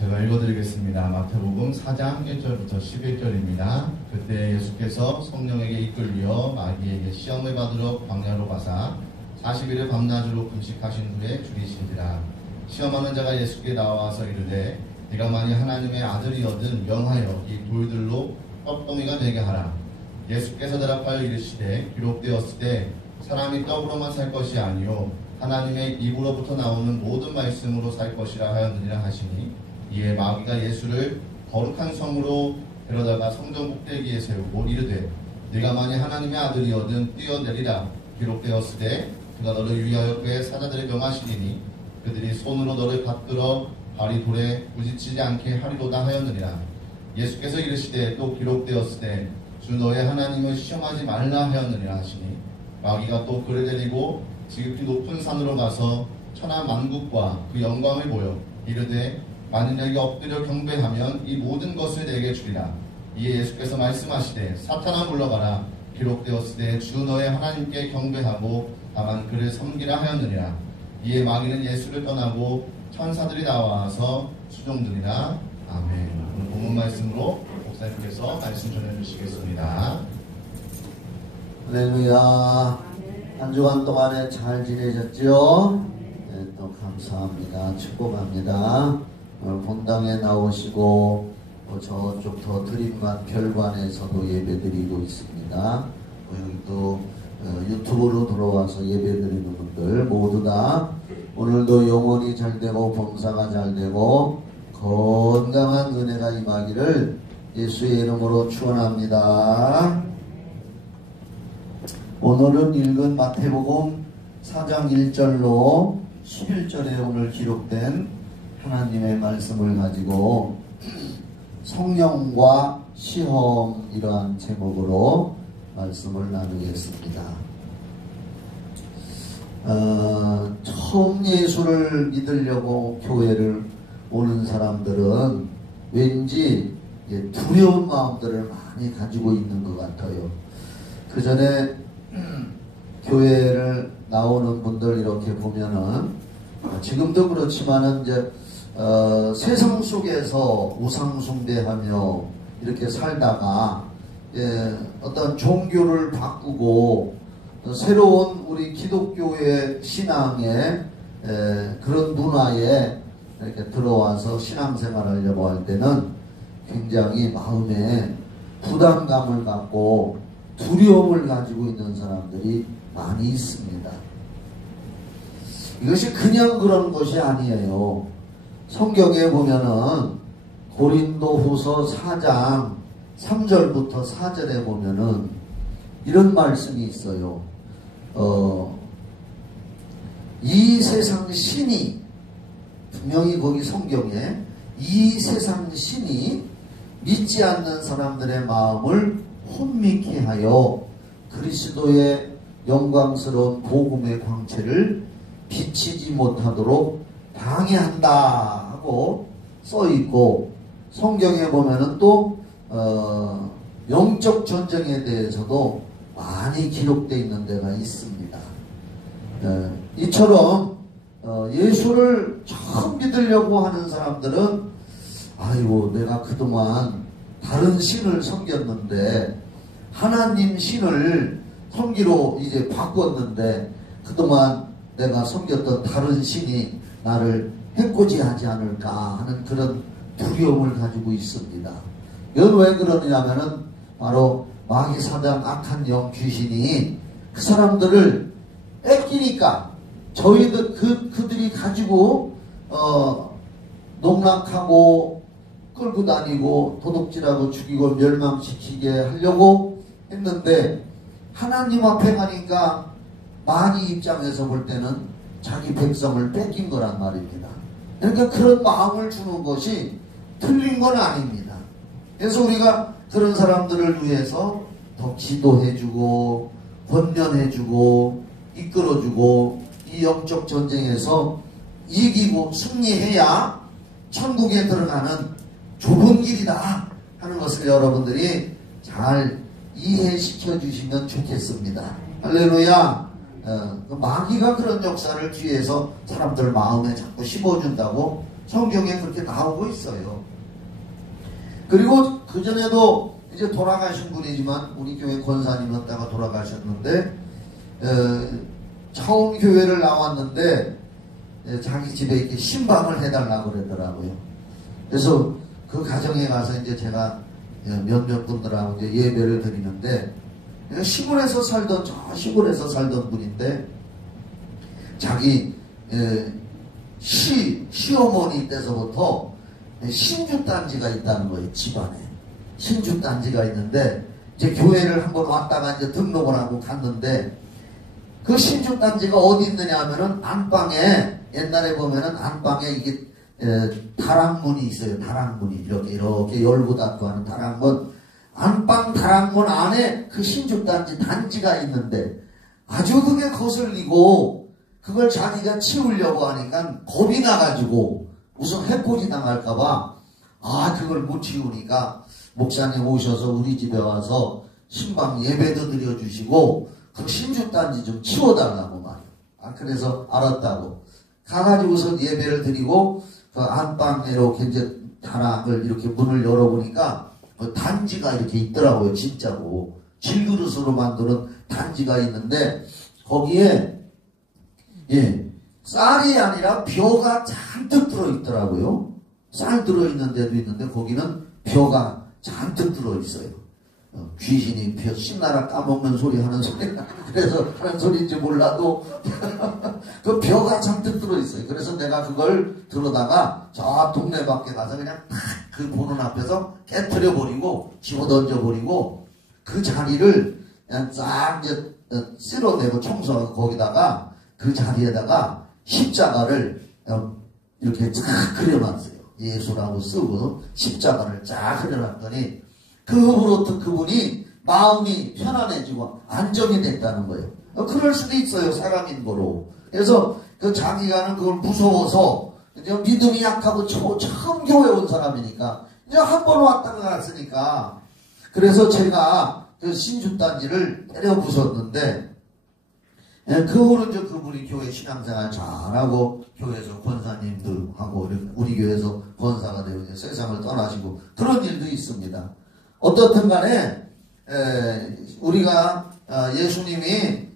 제가 읽어드리겠습니다. 마태복음 4장 1절부터 11절입니다. 그때 예수께서 성령에게 이끌려 마귀에게 시험을 받으러 광야로 가사 40일을 밤낮으로 금식하신 후에 죽이신지라. 시험하는 자가 예수께 나와서 이르되 네가 만일 하나님의 아들이거든 명하여 이 돌들로 떡덩이가 되게 하라. 예수께서 대답하여 이르시되 기록되었을 때 사람이 떡으로만 살 것이 아니요 하나님의 입으로부터 나오는 모든 말씀으로 살 것이라 하였느니라 하시니, 이에 마귀가 예수를 거룩한 성으로 데려다가 성전 꼭대기에 세우고 이르되 네가 만일 하나님의 아들이거든 뛰어내리라. 기록되었을 때 그가 너를 위하여 그의 사자들을 명하시리니 그들이 손으로 너를 받들어 발이 돌에 부딪히지 않게 하리로다 하였느니라. 예수께서 이르시되 또 기록되었을 때 주 너의 하나님을 시험하지 말라 하였느니라 하시니, 마귀가 또 그를 데리고 지극히 높은 산으로 가서 천하 만국과 그 영광을 보여 이르되 만일 내게 엎드려 경배하면 이 모든 것을 내게 주리라. 이에 예수께서 말씀하시되 사탄아 물러가라. 기록되었을 때 주 너의 하나님께 경배하고 다만 그를 섬기라 하였느니라. 이에 마귀는 예수를 떠나고 천사들이 나와서 수종드리라. 아멘. 오늘 본문 말씀으로 목사님께서 말씀 전해주시겠습니다. 할렐루야. 한 주간 동안에 잘 지내셨죠? 네, 또 감사합니다. 축복합니다. 오늘 본당에 나오시고 저쪽 더 드림관 별관에서도 예배드리고 있습니다. 여기 또 유튜브로 들어와서 예배드리는 분들 모두 다 오늘도 영혼이 잘되고 범사가 잘되고 건강한 은혜가 임하기를 예수의 이름으로 축원합니다. 오늘은 읽은 마태복음 4장 1절로 11절에 오늘 기록된 하나님의 말씀을 가지고 성령과 시험, 이러한 제목으로 말씀을 나누겠습니다. 처음 예수를 믿으려고 교회를 오는 사람들은 왠지 두려운 마음들을 많이 가지고 있는 것 같아요. 그 전에 교회를 나오는 분들 이렇게 보면은 지금도 그렇지만은 이제 세상 속에서 우상 숭배하며 이렇게 살다가 어떤 종교를 바꾸고 새로운 우리 기독교의 신앙의 그런 문화에 이렇게 들어와서 신앙생활을 하려고 할 때는 굉장히 마음에 부담감을 갖고 두려움을 가지고 있는 사람들이 많이 있습니다. 이것이 그냥 그런 것이 아니에요. 성경에 보면은 고린도후서 4장 3절부터 4절에 보면은 이런 말씀이 있어요. 이 세상 신이, 분명히 거기 성경에 이 세상 신이 믿지 않는 사람들의 마음을 혼미케 하여 그리스도의 영광스러운 복음의 광채를 비치지 못하도록 방해한다 하고 써있고, 성경에 보면은 또 영적 전쟁에 대해서도 많이 기록되어 있는 데가 있습니다. 이처럼 예수를 처음 믿으려고 하는 사람들은 아이고 내가 그동안 다른 신을 섬겼는데 하나님 신을 섬기로 이제 바꿨는데 그동안 내가 섬겼던 다른 신이 나를 해코지하지 않을까 하는 그런 두려움을 가지고 있습니다. 이건 왜 그러냐면은 바로 마귀 사단 악한 영 귀신이 그 사람들을 뺏기니까 그들이 가지고 농락하고 끌고 다니고 도둑질하고 죽이고 멸망시키게 하려고 했는데, 하나님 앞에 가니까 마귀 입장에서 볼 때는 자기 백성을 뺏긴 거란 말입니다. 그러니까 그런 마음을 주는 것이 틀린 건 아닙니다. 그래서 우리가 그런 사람들을 위해서 더 기도해주고 권면해주고 이끌어주고 이 영적 전쟁에서 이기고 승리해야 천국에 들어가는 좁은 길이다 하는 것을 여러분들이 잘 이해시켜 주시면 좋겠습니다. 할렐루야. 마귀가 그런 역사를 뒤에서 사람들 마음에 자꾸 심어준다고 성경에 그렇게 나오고 있어요. 그리고 그전에도 이제 돌아가신 분이지만 우리 교회 권사님이었다가 돌아가셨는데 처음 교회를 나왔는데 자기 집에 이렇게 신방을 해달라고 그러더라고요. 그래서 그 가정에 가서 이제 제가 몇몇 분들하고 이제 예배를 드리는데 시골에서 살던 분인데 자기 시어머니 때서부터 신주단지가 있다는 거예요. 집안에 신주단지가 있는데 이제 교회를 한번 왔다가 이제 등록을 하고 갔는데 그 신주단지가 어디 있느냐 하면은 안방에 옛날에 보면은 안방에 이게 다락문이 있어요. 다락문이 이렇게 열고 닫고 하는 다락문. 안방 다락문 안에 그 신주단지 단지가 있는데 아주 그게 거슬리고 그걸 자기가 치우려고 하니까 겁이 나가지고 우선 해코지 당할까봐 그걸 못 치우니까 목사님 오셔서 우리 집에 와서 신방 예배도 드려주시고 그 신주단지 좀 치워달라고 말이에요. 그래서 알았다고 가가지고서 예배를 드리고 그 안방에 이렇게 이제 다락을 이렇게 문을 열어보니까 그 단지가 이렇게 있더라고요. 진짜로 질그릇으로 만드는 단지가 있는데 거기에 쌀이 아니라 벼가 잔뜩 들어있더라고요. 쌀 들어있는 데도 있는데 거기는 벼가 잔뜩 들어있어요. 귀신이 벼 신나라 까먹는 소리 하는 소리가 그래서 하는 소리인지 몰라도 그 벼가 잔뜩 들어있어요. 그래서 내가 그걸 들어다가 저 동네 밖에 가서 그냥 탁 그 보는 앞에서 깨트려 버리고 집어 던져 버리고 그 자리를 그냥 싹 이제 쓸어내고 청소하고 거기다가 그 자리에다가 십자가를 이렇게 쫙 그려놨어요. 예수라고 쓰고 십자가를 쫙 그려놨더니 그 후로부터 그분이 마음이 편안해지고 안정이 됐다는 거예요. 그럴 수도 있어요. 사람인 거로. 그래서 그 자기가는 그걸 무서워서 이제 믿음이 약하고 처음 교회 온 사람이니까 이제 한 번 왔다가 갔으니까 그래서 제가 그 신주단지를 때려 부쉈는데 그 후로 이제 그분이 교회 신앙생활 잘하고 교회에서 권사님들 하고 우리 교회에서 권사가 되고 이제 세상을 떠나시고 그런 일도 있습니다. 어떻든 간에 우리가 예수님이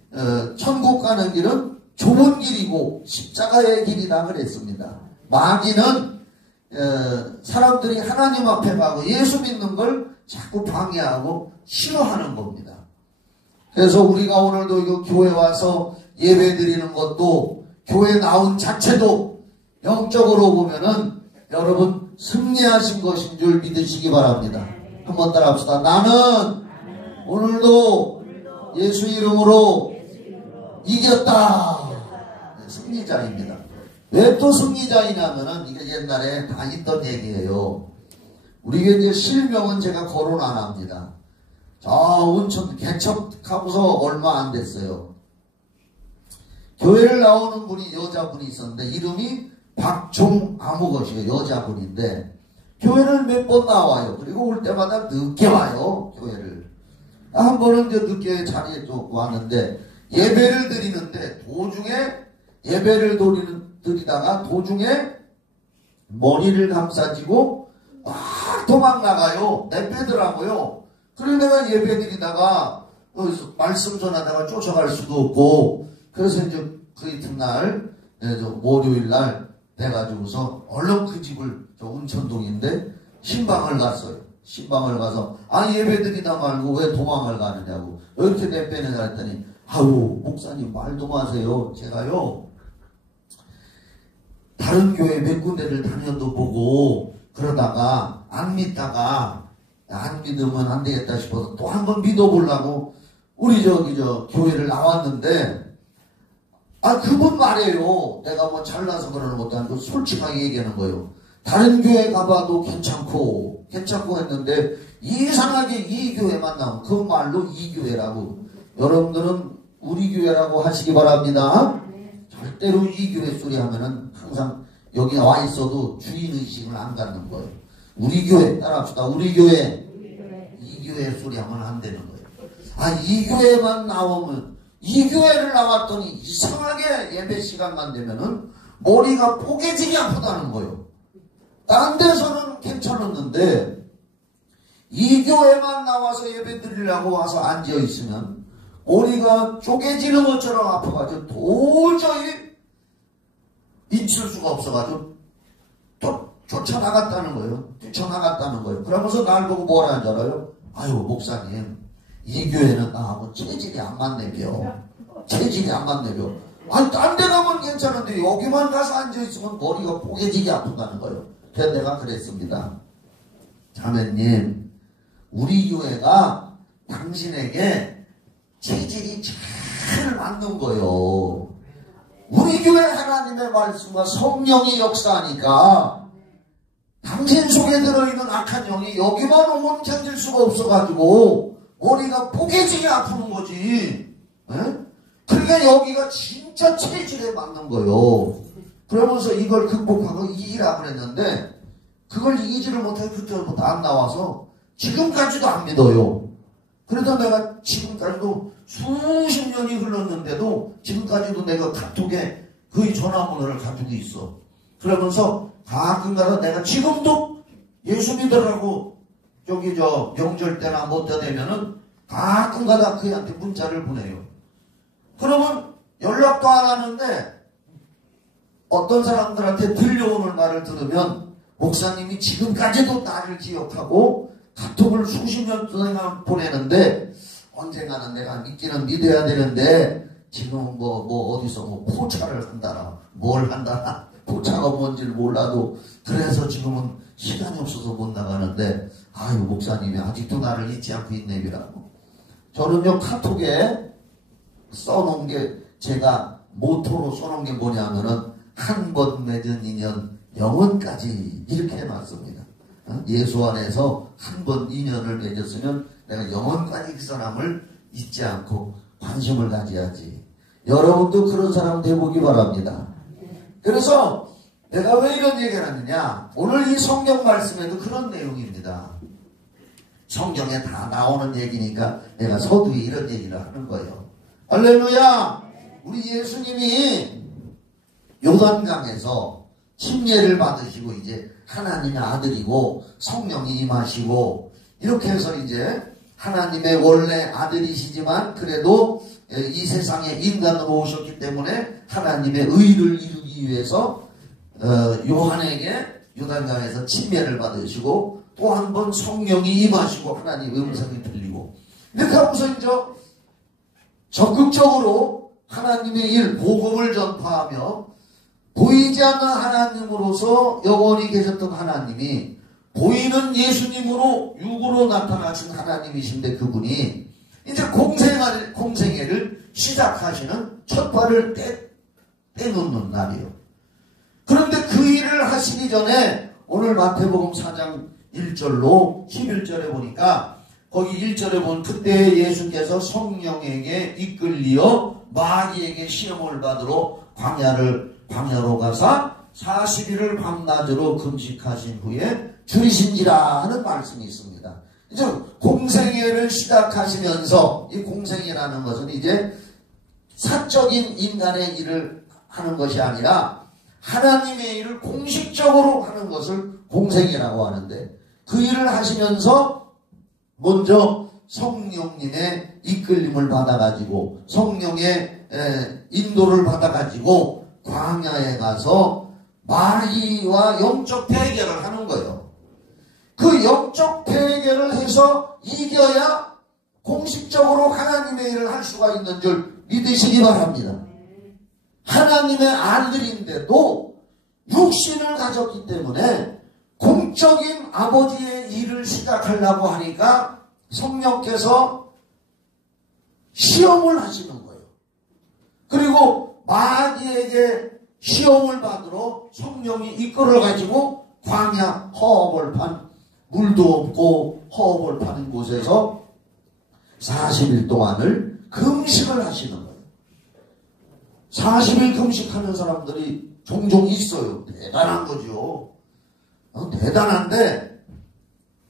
천국 가는 길은 좁은 길이고 십자가의 길이라 그랬습니다. 마귀는 사람들이 하나님 앞에 가고 예수 믿는 걸 자꾸 방해하고 싫어하는 겁니다. 그래서 우리가 오늘도 이거 교회 와서 예배 드리는 것도 교회 나온 자체도 영적으로 보면은 여러분 승리하신 것인 줄 믿으시기 바랍니다. 한번 따라 합시다. 나는 오늘도 예수 이름으로 이겼다. 승리자입니다. 왜 또 승리자이냐면은 이게 옛날에 다 있던 얘기예요. 우리가 이제 실명은 제가 거론 안 합니다. 저 온천 개척하고서 얼마 안 됐어요. 교회를 나오는 분이 여자분이 있었는데 이름이 박종아무것이에요. 여자분인데 교회를 몇 번 나와요. 그리고 올 때마다 늦게 와요. 교회를. 한 번은 이제 늦게 자리에 좀 왔는데 예배를 드리는데 도중에 예배를 드리다가 도중에 머리를 감싸지고 막 도망 나가요. 내빼더라고요. 그래서 내가 예배 드리다가 말씀 전하다가 쫓아갈 수도 없고 그래서 이제 그 이튿날 월요일 날 돼가지고서 얼른 그 집을 저 운천동인데 신방을 갔어요. 신방을 가서 예배 드리다 말고 왜 도망을 가느냐고 왜 이렇게 내빼느냐 했더니 목사님 말도 마세요. 제가요 다른 교회 몇 군데를 다녀도 보고 그러다가 안 믿다가 안 믿으면 안 되겠다 싶어서 또 한 번 믿어보려고 우리 저 교회를 나왔는데 그분 말이에요. 내가 뭐 잘나서 그러는 것도 아니고 솔직하게 얘기하는 거예요. 다른 교회 가봐도 괜찮고 했는데 이상하게 이 교회만 나오면 그 말로 이 교회라고 여러분들은 우리 교회라고 하시기 바랍니다. 절대로 이 교회 소리 하면은 항상 여기 와 있어도 주인의식을 안 갖는 거예요. 우리 교회 따라합시다. 우리 교회 이 교회 소리 하면 안 되는 거예요. 이 교회만 나오면 이 교회를 나왔더니 이상하게 예배 시간만 되면은 머리가 뽀개지게 아프다는 거예요. 딴 데서는 괜찮았는데 이 교회만 나와서 예배 드리려고 와서 앉아 있으면 머리가 쪼개지는 것처럼 아파가지고 도저히 있을 수가 없어가지고 또 쫓아나갔다는 거예요. 뛰쳐나갔다는 거예요. 그러면서 날 보고 뭐라 하는 줄 알아요? 아유, 목사님, 이 교회는 나하고 체질이 안 맞네요. 체질이 안 맞네요. 아니, 딴 데 가면 괜찮은데 여기만 가서 앉아있으면 머리가 뽀개지게 아프다는 거예요. 그래서 내가 그랬습니다. 자매님, 우리 교회가 당신에게 체질이 잘 맞는 거예요. 우리 교회 하나님의 말씀과 성령이 역사하니까 당신 속에 들어있는 악한 영이 여기만 오면 견딜 수가 없어가지고 머리가 뽀개지게 아프는 거지. 에? 그러니까 여기가 진짜 체질에 맞는 거예요. 그러면서 이걸 극복하고 이기라 그랬는데 그걸 이기지를 못해 그때부터 안 나와서 지금까지도 안 믿어요. 그래도 내가 지금까지도 수십 년이 흘렀는데도 지금까지도 내가 카톡에 그의 전화번호를 가지고 있어. 그러면서 가끔가다 내가 지금도 예수 믿으라고 저기 저 명절 때나 뭐 때 되면은 가끔가다 그한테 문자를 보내요. 그러면 연락도 안 하는데 어떤 사람들한테 들려오는 말을 들으면 목사님이 지금까지도 나를 기억하고 카톡을 수십 년 동안 보내는데 언젠가는 내가 믿기는 믿어야 되는데 지금은 뭐 어디서 뭐 포차를 한다나 뭘 한다나 포차가 뭔지를 몰라도 그래서 지금은 시간이 없어서 못 나가는데 아유 목사님이 아직도 나를 잊지 않고 있네요라고. 저는요 카톡에 써놓은 게 제가 모토로 써놓은 게 뭐냐면은 한 번 맺은 인연 영원까지 이렇게 해놨습니다. 예수 안에서 한 번 인연을 맺었으면 내가 영원까지 그 사람을 잊지 않고 관심을 가져야지. 여러분도 그런 사람 되보기 바랍니다. 그래서 내가 왜 이런 얘기를 하느냐, 오늘 이 성경 말씀에도 그런 내용입니다. 성경에 다 나오는 얘기니까 내가 서두에 이런 얘기를 하는 거예요. 할렐루야. 우리 예수님이 요단강에서 침례를 받으시고 이제 하나님의 아들이고 성령이 임하시고 이렇게 해서 이제 하나님의 원래 아들이시지만 그래도 이 세상에 인간으로 오셨기 때문에 하나님의 의를 이루기 위해서 요한에게 요단강에서 침례를 받으시고 또 한 번 성령이 임하시고 하나님의 음성이 들리고 이렇게 하면서 이제 적극적으로 하나님의 일 복음을 전파하며 보이지 않는 하나님으로서 영원히 계셨던 하나님이 보이는 예수님으로 육으로 나타나신 하나님이신데 그분이 이제 공생애를 시작하시는 첫 발을 떼놓는 날이에요. 그런데 그 일을 하시기 전에 오늘 마태복음 4장 1절로 11절에 보니까 거기 1절에 보면 그때 예수께서 성령에게 이끌리어 마귀에게 시험을 받으러 광야로 가사 40일을 밤낮으로 금식하신 후에 줄이신지라 하는 말씀이 있습니다. 이제 공생애를 시작하시면서 이 공생애라는 것은 이제 사적인 인간의 일을 하는 것이 아니라 하나님의 일을 공식적으로 하는 것을 공생애라고 하는데 그 일을 하시면서 먼저 성령님의 이끌림을 받아가지고 성령의 인도를 받아가지고 광야에 가서 마귀와 영적 대결을 하는 거예요. 그 영적 대결을 해서 이겨야 공식적으로 하나님의 일을 할 수가 있는 줄 믿으시기 바랍니다. 하나님의 아들인데도 육신을 가졌기 때문에 공적인 아버지의 일을 시작하려고 하니까 성령께서 시험을 하시는 거예요. 그리고 마귀에게 시험을 받으러 성령이 이끌어가지고 광야 허허벌판 물도 없고 허허벌판 곳에서 40일 동안을 금식을 하시는 거예요. 40일 금식하는 사람들이 종종 있어요. 대단한 거죠. 대단한데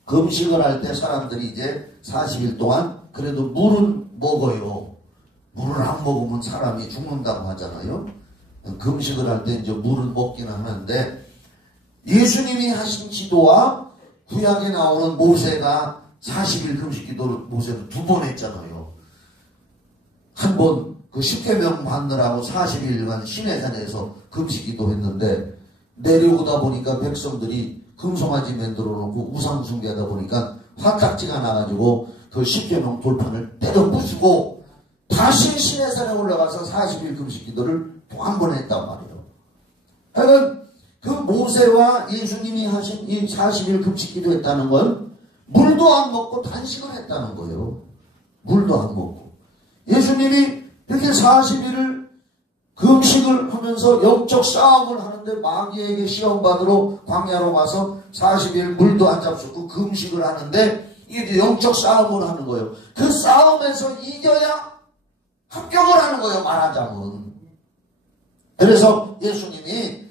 금식을 할 때 사람들이 이제 40일 동안 그래도 물은 먹어요. 물을 안 먹으면 사람이 죽는다고 하잖아요. 금식을 할 때 이제 물을 먹기는 하는데 예수님이 하신 기도와 구약에 나오는 모세가 40일 금식 기도를 모세는 2번 했잖아요. 한 번 그 10계명 받느라고 40일간 시내산에서 금식 기도했는데 내려오다 보니까 백성들이 금송아지 만들어 놓고 우상 숭배하다 보니까 화딱지가 나가지고 그 10계명 돌판을 때려 부수고 다시 시내산에 올라가서 40일 금식 기도를 또 한 번 했단 말이에요. 그러니까 그 모세와 예수님이 하신 이 40일 금식 기도했다는 건 물도 안 먹고 단식을 했다는 거예요. 물도 안 먹고. 예수님이 이렇게 40일을 금식을 하면서 영적 싸움을 하는데 마귀에게 시험받으러 광야로 가서 40일 물도 안 잡수고 금식을 하는데 이게 영적 싸움을 하는 거예요. 그 싸움에서 이겨야 합격을 하는 거예요, 말하자면. 그래서 예수님이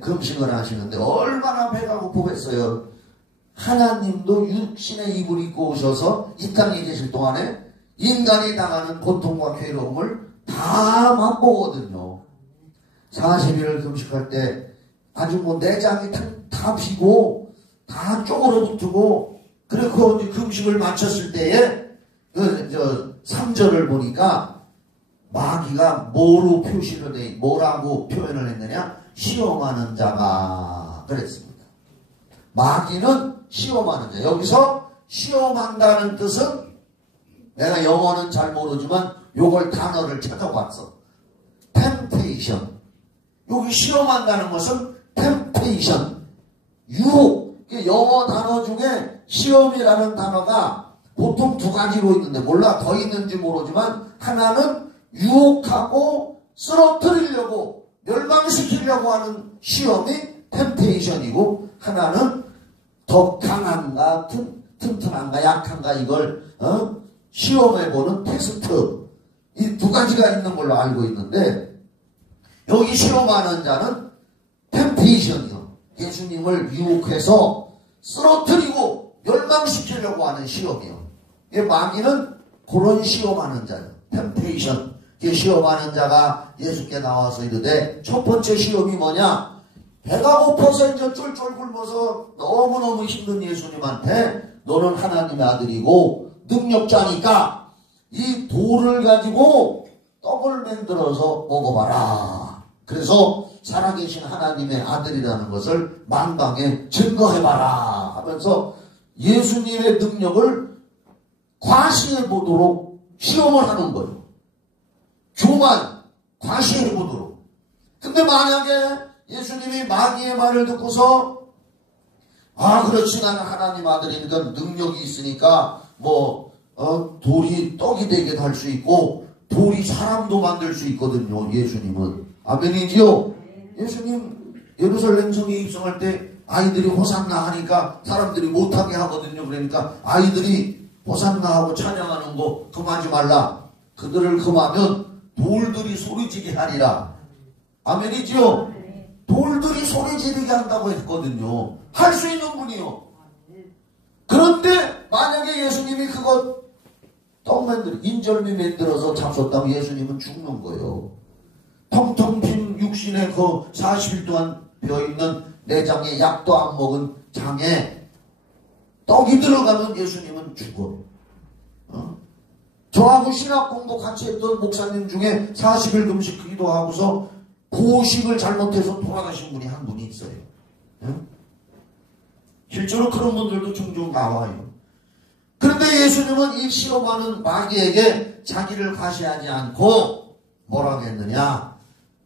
금식을 하시는데 얼마나 배가 고프겠어요. 하나님도 육신의 입을 입고 오셔서 이 땅에 계실 동안에 인간이 당하는 고통과 괴로움을 다 맛보거든요. 40일을 금식할 때 아주 뭐 내장이 다 비고 다 쪼그러붙고 그리고 이제 금식을 마쳤을 때에 3절을 보니까 마귀가 뭐라고 표현을 했느냐? 시험하는 자가 그랬습니다. 마귀는 시험하는 자. 여기서 시험한다는 뜻은 내가 영어는 잘 모르지만 요걸 단어를 찾아봤어. temptation. 여기 시험한다는 것은 temptation. 유혹. 영어 단어 중에 시험이라는 단어가 보통 2가지로 있는데 몰라 더 있는지 모르지만 하나는 유혹하고 쓰러뜨리려고 멸망시키려고 하는 시험이 temptation이고 하나는 더 강한가 튼튼한가 약한가 이걸 시험해보는 테스트. 이 2가지가 있는 걸로 알고 있는데 여기 시험하는 자는 템테이션이요. 예수님을 유혹해서 쓰러뜨리고 멸망시키려고 하는 시험이요. 마귀는 그런 시험하는 자예요. 템테이션. 시험하는 자가 예수께 나와서 이르되 첫 번째 시험이 뭐냐? 배가 고파서 이제 쫄쫄 굶어서 너무너무 힘든 예수님한테 너는 하나님의 아들이고 능력자니까 이 돌을 가지고 떡을 만들어서 먹어봐라. 그래서 살아계신 하나님의 아들이라는 것을 만방에 증거해봐라 하면서 예수님의 능력을 과시해보도록 시험을 하는 거예요. 교만 과시해보도록. 근데 만약에 예수님이 마귀의 말을 듣고서 그렇지 나는 하나님 아들이니까 능력이 있으니까 돌이 떡이 되게 할 수 있고 돌이 사람도 만들 수 있거든요. 예수님은. 아멘이지요? 예수님 예루살렘 성에 입성할 때 아이들이 호산나 하니까 사람들이 못하게 하거든요. 그러니까 아이들이 호산나 하고 찬양하는 거 금하지 말라. 그들을 금하면 돌들이 소리지게 하리라. 아멘이지요? 돌들이 소리 지르게 한다고 했거든요. 할 수 있는 분이요. 그런데 만약에 예수님이 그거 인절미 만들어서 잡섰다면 예수님은 죽는 거예요. 텅텅 빈 육신에 그 40일 동안 비어있는 내장에 약도 안 먹은 장에 떡이 들어가면 예수님은 죽어. 저하고 신학 공부 같이 했던 목사님 중에 40일 금식 기도하고서 보식을 잘못해서 돌아가신 분이 한 분이 있어요. 실제로 그런 분들도 종종 나와요. 그런데 예수님은 이 시험하는 마귀에게 자기를 과시하지 않고 뭐라고 했느냐?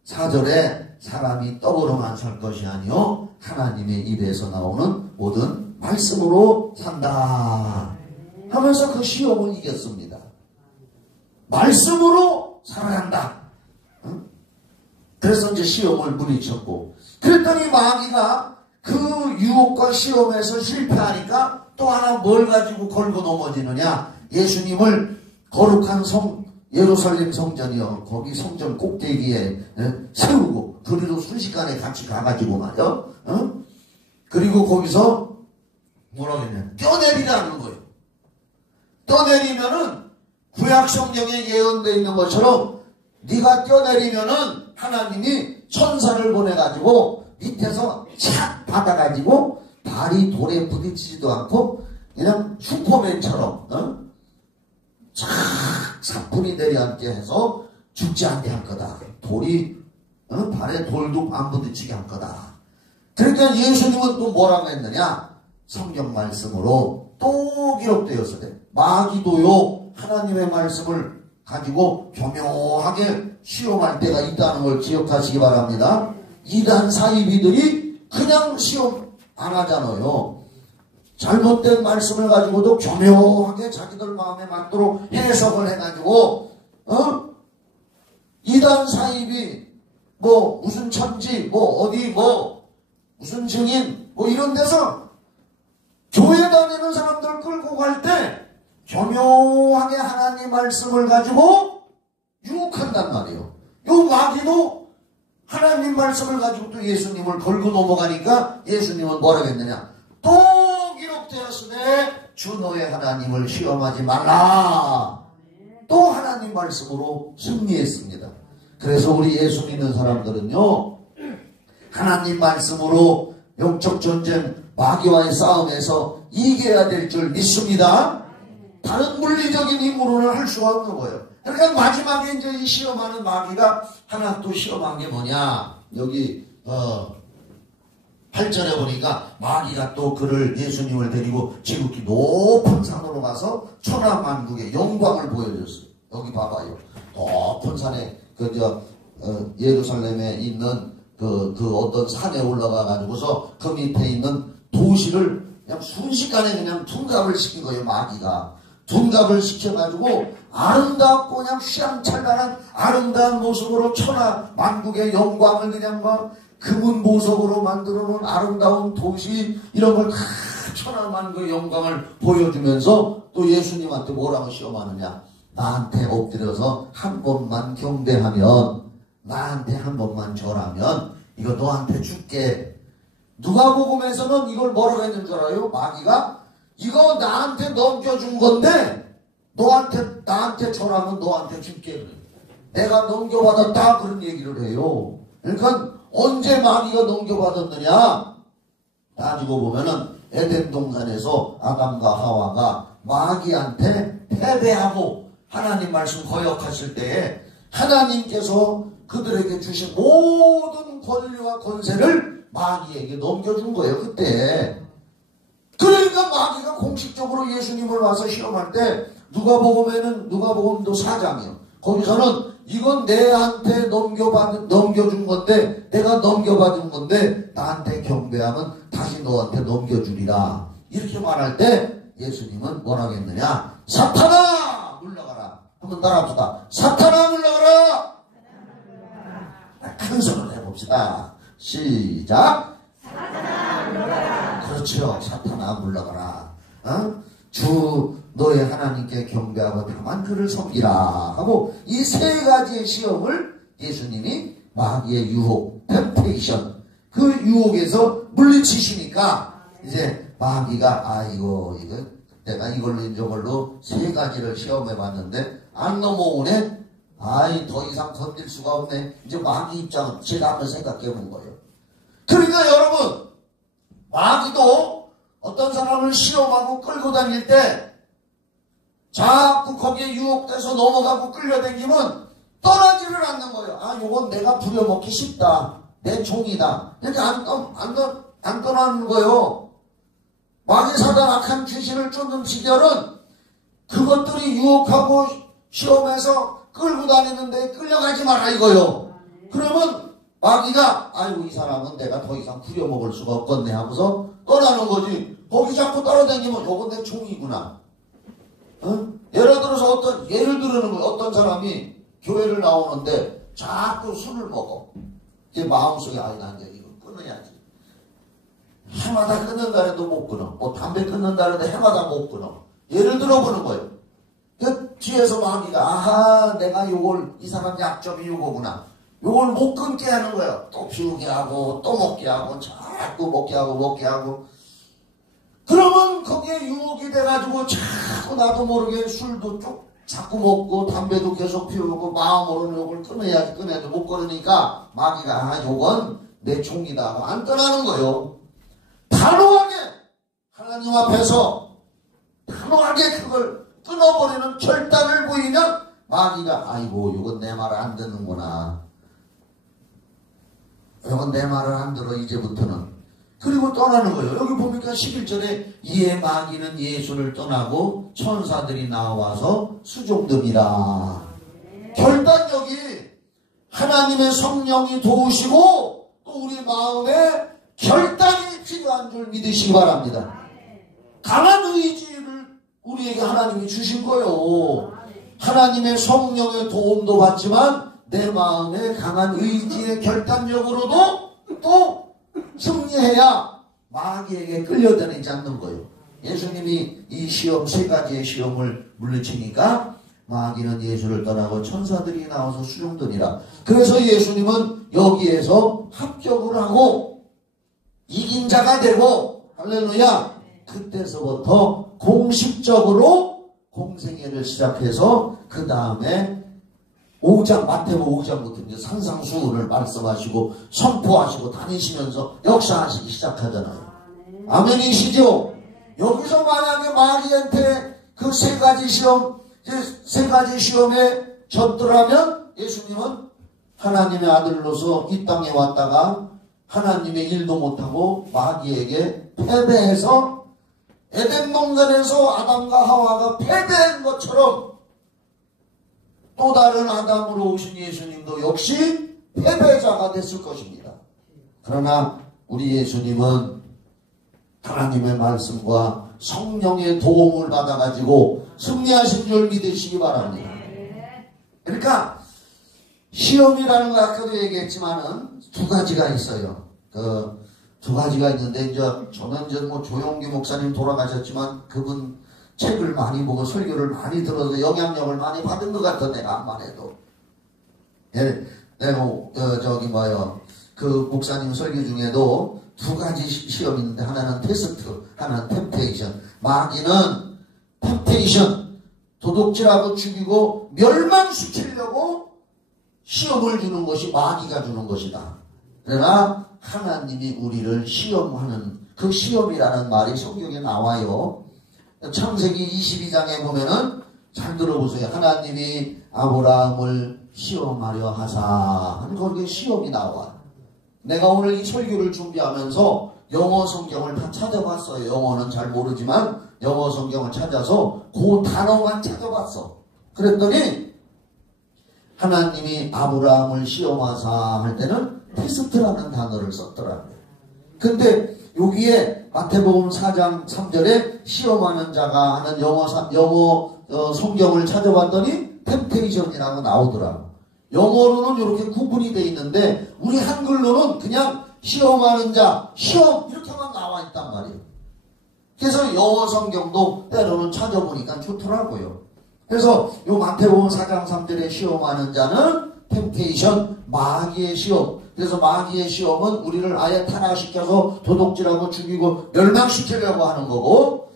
4절에 사람이 떡으로만 살 것이 아니요 하나님의 입에서 나오는 모든 말씀으로 산다 하면서 그 시험을 이겼습니다. 말씀으로 살아야 한다. 그래서 이제 시험을 물리쳤고, 그랬더니 마귀가 그 유혹과 시험에서 실패하니까 또 하나 뭘 가지고 걸고 넘어지느냐? 예수님을 거룩한 예루살렘 성전이요. 거기 성전 꼭대기에 세우고 그리로 순식간에 같이 가가지고 말이요. 그리고 거기서 뭐라고 했냐? 떼어내리라는 거예요. 떼어내리면은 구약 성경에 예언되어 있는 것처럼 네가 떼어내리면은 하나님이 천사를 보내가지고 밑에서 착 받아가지고 발이 돌에 부딪히지도 않고 그냥 슈퍼맨처럼 착 사뿐히 내려앉게 해서 죽지 않게 할 거다. 돌이 발에 돌도 안 부딪히게 할 거다. 그러니까 예수님은 또 뭐라고 했느냐? 성경 말씀으로 또 기록되었으되 마귀도요 하나님의 말씀을 가지고 교묘하게 시험할 때가 있다는 걸 기억하시기 바랍니다. 이단 사이비들이 그냥 시험 안 하잖아요. 잘못된 말씀을 가지고도 교묘하게 자기들 마음에 맞도록 해석을 해가지고 이단 사이비 뭐 무슨 천지 뭐 어디 뭐 무슨 증인 뭐 이런 데서 교회 다니는 사람들 끌고 갈 때 교묘하게 하나님 말씀을 가지고 유혹한단 말이에요. 요 마귀도 하나님 말씀을 가지고 또 예수님을 걸고 넘어가니까 예수님은 뭐라고 했느냐? 또 기록되었으되 주 너의 하나님을 시험하지 말라. 또 하나님 말씀으로 승리했습니다. 그래서 우리 예수 믿는 사람들은요 하나님 말씀으로 영적 전쟁 마귀와의 싸움에서 이겨야 될 줄 믿습니다. 다른 물리적인 힘으로는 할 수가 없는 거예요. 그러니까 마지막에 이제 이 시험하는 마귀가 하나 또 시험한 게 뭐냐? 여기 8절에 보니까 마귀가 또 그를 예수님을 데리고 지극히 높은 산으로 가서 천하만국의 영광을 보여줬어요. 여기 봐봐요. 높은 산에 예루살렘에 있는 그 어떤 산에 올라가 가지고서 그 밑에 있는 도시를 그냥 순식간에 그냥 둔갑을 시킨 거예요. 마귀가 둔갑을 시켜가지고 아름답고 그냥 휘황찬란한 아름다운 모습으로 천하 만국의 영광을 그냥 막 금은 보석으로 만들어 놓은 아름다운 도시 이런 걸 다 천하 만국의 영광을 보여주면서 또 예수님한테 뭐라고 시험하느냐? 나한테 엎드려서 한 번만 경배하면, 나한테 한 번만 절하면 이거 너한테 줄게. 누가복음에서는 이걸 뭐라고 했는 줄 알아요? 마귀가 이거 나한테 넘겨준 건데 나한테 절하면 너한테 줄게. 내가 넘겨받았다 그런 얘기를 해요. 그러니까 언제 마귀가 넘겨받았느냐? 따지고 보면은 에덴 동산에서 아담과 하와가 마귀한테 패배하고 하나님 말씀 거역하실 때에 하나님께서 그들에게 주신 모든 권리와 권세를 마귀에게 넘겨준 거예요. 그때. 그러니까 마귀가 공식적으로 예수님을 와서 시험할 때 누가복음도 4장이요. 거기서는 이건 내한테 넘겨준 건데 내가 넘겨받은 건데 나한테 경배하면 다시 너한테 넘겨주리라. 이렇게 말할 때 예수님은 뭐라고 했느냐? 사탄아 물러가라. 한번 따라합시다. 사탄아 물러가라. 큰 소리를 해봅시다. 시작. 사탄아 물러가라. 그렇죠. 사탄아 물러가라. 주 너의 하나님께 경배하고 다만 그를 섬기라 하고 이 세 가지의 시험을 예수님이 마귀의 유혹, 템테이션, 그 유혹에서 물리치시니까 이제 마귀가 이거 내가 이걸로 저걸로 세 가지를 시험해 봤는데 안 넘어오네. 더 이상 건들 수가 없네. 이제 마귀 입장은 제가 한번 생각해 본 거예요. 그러니까 여러분, 마귀도 어떤 사람을 시험하고 끌고 다닐 때 자꾸 거기에 유혹돼서 넘어가고 끌려다니면 떠나지를 않는 거예요. 요건 내가 부려먹기 쉽다. 내 종이다. 이렇게 안 떠나는 거예요. 마귀 사단 악한 귀신을 쫓는 비결은 그것들이 유혹하고 시험해서 끌고 다니는데 끌려가지 마라 이거요. 그러면 마귀가 이 사람은 내가 더 이상 부려먹을 수가 없겠네 하고서 떠나는 거지. 거기 자꾸 따라다니면 요건 내 종이구나. 예를 들어서 예를 들는 거예요. 어떤 사람이 교회를 나오는데 자꾸 술을 먹어. 이제 마음속에 난 이거 끊어야지. 해마다 끊는다 해도 못 끊어. 담배 끊는다 해도 해마다 못 끊어. 예를 들어보는 거예요. 그 뒤에서 마귀가 내가 이 사람 약점이 요거구나. 요걸 못 끊게 하는 거예요. 또 피우게 하고 또 먹게 하고 자꾸 먹게 하고 그러면 거기에 유혹이 돼가지고 자꾸 나도 모르게 술도 자꾸 먹고 담배도 계속 피우고 마음으로는 요걸 끊어야지 끊어도 못 끊으니까 마귀가 요건 내 종이다 하고 안 떠나는 거요. 단호하게 하나님 앞에서 단호하게 그걸 끊어버리는 결단을 보이면 마귀가 아이고 이건 내 말을 안 듣는구나, 이건 내 말을 안 들어 이제부터는, 그리고 떠나는 거예요. 여기 보니까 11절에 이에 마귀는 예수를 떠나고 천사들이 나와서 수종듭니다. 결단력이 하나님의 성령이 도우시고 또 우리 마음에 결단이 필요한 줄 믿으시기 바랍니다. 강한 의지를 우리에게 하나님이 주신 거예요. 하나님의 성령의 도움도 받지만 내 마음에 강한 의지의 결단력으로도 또 승리해야 마귀에게 끌려다니지 않는 거예요. 예수님이 이 시험, 세 가지의 시험을 물리치니까 마귀는 예수를 떠나고 천사들이 나와서 수종드니라. 그래서 예수님은 여기에서 합격을 하고 이긴 자가 되고, 할렐루야, 그때서부터 공식적으로 공생애를 시작해서 그 다음에 5장, 마태복음 5장부터 이제 산상수훈을 말씀하시고 선포하시고 다니시면서 역사하시기 시작하잖아요. 아멘이시죠? 여기서 만약에 마귀한테 그 세 가지 시험에 졌더라면 예수님은 하나님의 아들로서 이 땅에 왔다가 하나님의 일도 못하고 마귀에게 패배해서 에덴 동산에서 아담과 하와가 패배한 것처럼 또 다른 아담으로 오신 예수님도 역시 패배자가 됐을 것입니다. 그러나 우리 예수님은 하나님의 말씀과 성령의 도움을 받아가지고 승리하신 줄 믿으시기 바랍니다. 그러니까 시험이라는 거 아까도 얘기했지만은 두 가지가 있어요. 그 두 가지가 있는데, 이제 저는 뭐 조용기 목사님 돌아가셨지만 그분 책을 많이 보고 설교를 많이 들어서 영향력을 많이 받은 것 같아, 내가 암만 해도. 내가 그 목사님 설교 중에도 두 가지 시험이 있는데, 하나는 테스트, 하나는 템테이션. 마귀는 템테이션, 도둑질하고 죽이고 멸망시키려고 시험을 주는 것이 마귀가 주는 것이다. 그러나 하나님이 우리를 시험하는, 그 시험이라는 말이 성경에 나와요. 창세기 22장에 보면은, 잘 들어보세요. 하나님이 아브라함을 시험하려 하사 하는 거기에 시험이 나와. 내가 오늘 이 설교를 준비하면서 영어 성경을 다 찾아봤어요. 영어는 잘 모르지만 영어 성경을 찾아서 그 단어만 찾아봤어. 그랬더니 하나님이 아브라함을 시험하사 할 때는 테스트라는 단어를 썼더라고요. 근데 여기에 마태복음 4장 3절에 시험하는 자가 하는 영어 성경을 찾아봤더니 템테이션이라고 나오더라고요. 영어로는 이렇게 구분이 돼 있는데 우리 한글로는 그냥 시험하는 자, 시험 이렇게만 나와 있단 말이에요. 그래서 영어 성경도 때로는 찾아보니까 좋더라고요. 그래서 요 마태복음 4장 3절에 시험하는 자는 템테이션, 마귀의 시험. 그래서 마귀의 시험은 우리를 아예 타락시켜서 도둑질하고 죽이고 멸망시키려고 하는 거고,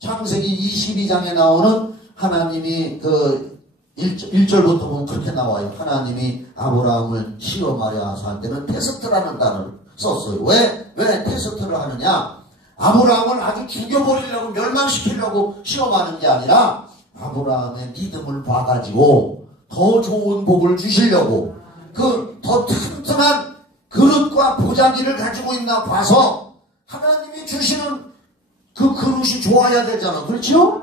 창세기 22장에 나오는 하나님이 그 1절부터 보면 그렇게 나와요. 하나님이 아브라함을 시험하려 하사 할 때는 테스트라는 단어를 썼어요. 왜 테스트를 하느냐? 아브라함을 아주 죽여버리려고 멸망시키려고 시험하는 게 아니라 아브라함의 믿음을 봐가지고 더 좋은 복을 주시려고, 그 더 튼튼한 그릇과 보자기를 가지고 있나 봐서 하나님이 주시는 그 그릇이 좋아야 되잖아. 그렇죠?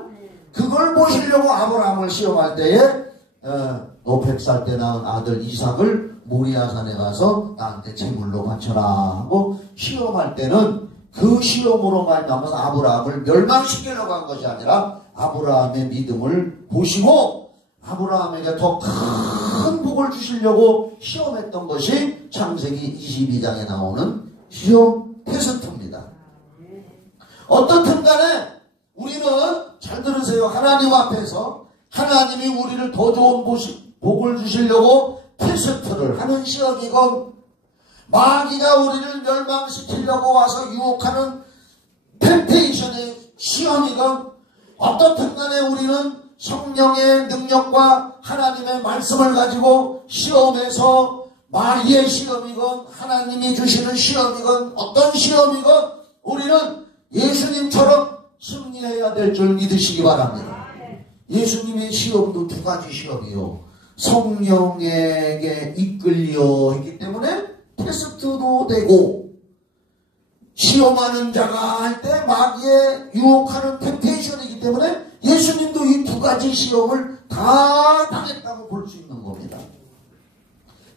그걸 보시려고 아브라함을 시험할 때에 너 100살 때 낳은 아들 이삭을 모리아산에 가서 나한테 제물로 바쳐라 하고 시험할 때는 그 시험으로 말미암아 아브라함을 멸망시키려고 한 것이 아니라 아브라함의 믿음을 보시고 아브라함에게 더 큰 복을 주시려고 시험했던 것이 창세기 22장에 나오는 시험 테스트입니다. 어떻든 간에 우리는, 잘 들으세요, 하나님 앞에서 하나님이 우리를 더 좋은 복을 주시려고 테스트를 하는 시험이건, 마귀가 우리를 멸망시키려고 와서 유혹하는 템테이션의 시험이건, 어떻든 간에 우리는 성령의 능력과 하나님의 말씀을 가지고 시험에서 마귀의 시험이건 하나님이 주시는 시험이건 어떤 시험이건 우리는 예수님처럼 승리해야 될 줄 믿으시기 바랍니다. 예수님의 시험도 두 가지 시험이요. 성령에게 이끌려 있기 때문에 테스트도 되고, 시험하는 자가 할 때 마귀의 유혹하는 템테이션이기 때문에 예수님도 이 두 가지 시험을 다 당했다고 볼 수 있는 겁니다.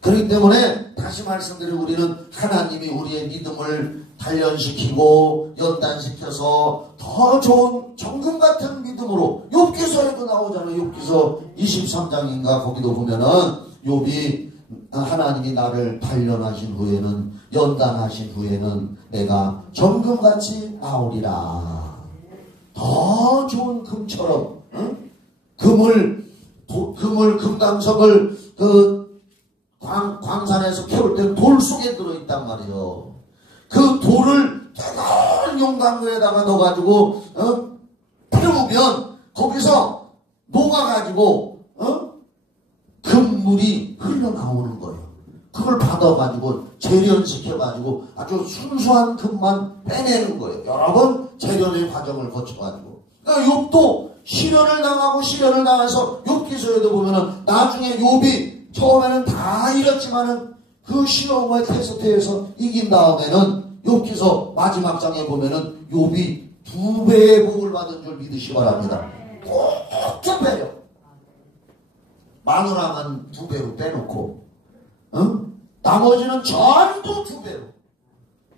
그렇기 때문에 다시 말씀드리고 우리는 하나님이 우리의 믿음을 단련시키고 연단시켜서 더 좋은 정금 같은 믿음으로, 욥기서에도 나오잖아요. 욥기서 23장인가 거기도 보면은 욥이 하나님이 나를 단련하신 후에는, 연단하신 후에는 내가 정금같이 나오리라. 더 좋은 금처럼, 응? 금강석을 광산에서 캐올 때 돌 속에 들어있단 말이에요. 그 돌을 뜨거운 용광로에다가 넣어가지고 태우면 거기서 녹아가지고 금물이 흘러나오는 거예요. 그걸 받아가지고 재련시켜가지고 아주 순수한 금만 빼내는 거예요. 여러 번 재련의 과정을 거쳐가지고. 그러니까 욥도 시련을 당해서 욥기서에도 보면은 나중에 욥이 처음에는 다 잃었지만은 그 시험과 테스트에서 이긴 다음에는 욥기서 마지막 장에 보면은 욥이 2배의 복을 받은 줄 믿으시기 바랍니다. 꼭 2배요. 마누라만 2배로 빼놓고, 나머지는 전부 2배로.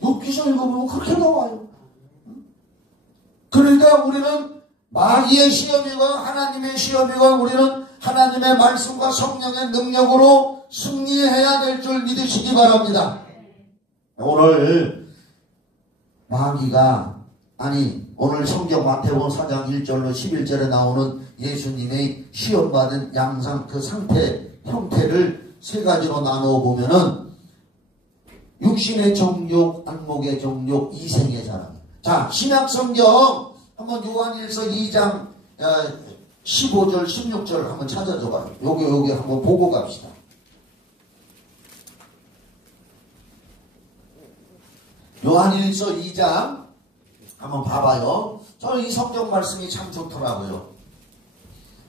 욥기서 읽어보면 그렇게 나와요. 그러니까 우리는 마귀의 시험이건 하나님의 시험이건 우리는 하나님의 말씀과 성령의 능력으로 승리해야 될 줄 믿으시기 바랍니다. 오늘 마귀가, 오늘 성경 마태복음 4장 1절로 11절에 나오는 예수님의 시험받은 양상, 그 상태, 형태를 세 가지로 나누어 보면은 육신의 정욕, 안목의 정욕, 이생의 자랑. 자, 신약 성경 한번 요한일서 2장 15절, 16절 한번 찾아줘봐요. 여기 한번 보고 갑시다. 요한일서 2장 한번 봐봐요. 저는 이 성경 말씀이 참 좋더라고요.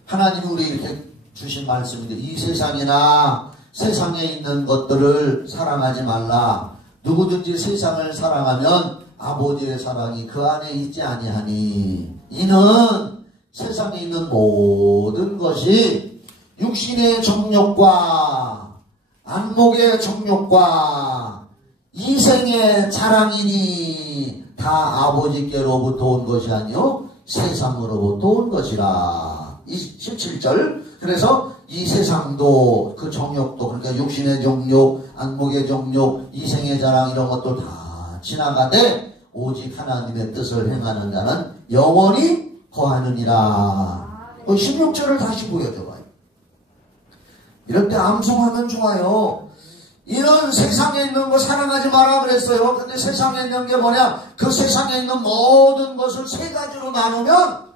하나님이 우리 이렇게 주신 말씀인데, 이 세상이나 세상에 있는 것들을 사랑하지 말라. 누구든지 세상을 사랑하면 아버지의 사랑이 그 안에 있지 아니하니, 이는 세상에 있는 모든 것이 육신의 정욕과 안목의 정욕과 이생의 자랑이니 다 아버지께로부터 온 것이 아니요 세상으로부터 온 것이라. 17절. 그래서 이 세상도 그 정욕도, 그러니까 육신의 정욕, 안목의 정욕, 이생의 자랑 이런 것도 다 지나가되 오직 하나님의 뜻을 행하는 자는 영원히 거하느니라. 16절을 다시 보여줘봐요. 이럴 때 암송하면 좋아요. 이런 세상에 있는 거 사랑하지 마라 그랬어요. 근데 세상에 있는 게 뭐냐? 그 세상에 있는 모든 것을 세 가지로 나누면